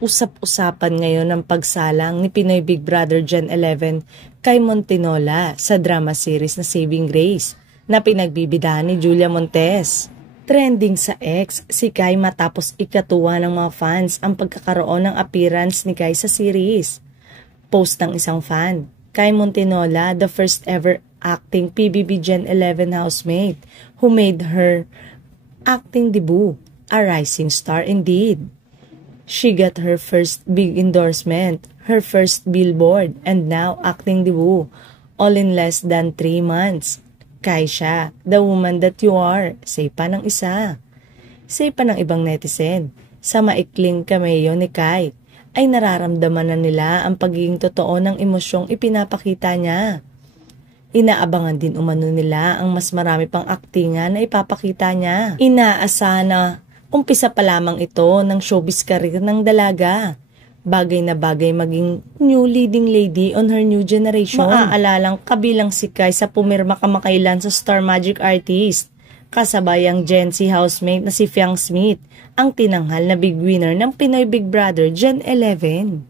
Usap-usapan ngayon ang pagsalang ni Pinoy Big Brother Gen 11 kay Montinola sa drama series na Saving Grace na pinagbibidahan ni Julia Montes. Trending sa X si Kai matapos ikatuwa ng mga fans ang pagkakaroon ng appearance ni Kai sa series. Post ng isang fan, Kai Montinola, the first ever acting PBB Gen 11 housemate who made her acting debut, a rising star indeed. She got her first big endorsement, her first billboard, and now acting debut, all in less than 3 months. Kaisha, the woman that you are, say pa ng isa. Say pa ng ibang netizen, sa maikling cameo ni Kai, ay nararamdaman na nila ang pagiging totoo ng emosyong ipinapakita niya. Inaabangan din umano nila ang mas marami pang aktingan na ipapakita niya. Inaasahan na umpisa pa lamang ito ng showbiz career ng dalaga. Bagay na bagay maging new leading lady on her new generation. Maaalalang kabilang si Kai sa pumirma kamakailan sa Star Magic Artist. Kasabay ang Gen Z housemate na si Fiang Smith, ang tinanghal na big winner ng Pinoy Big Brother Gen 11.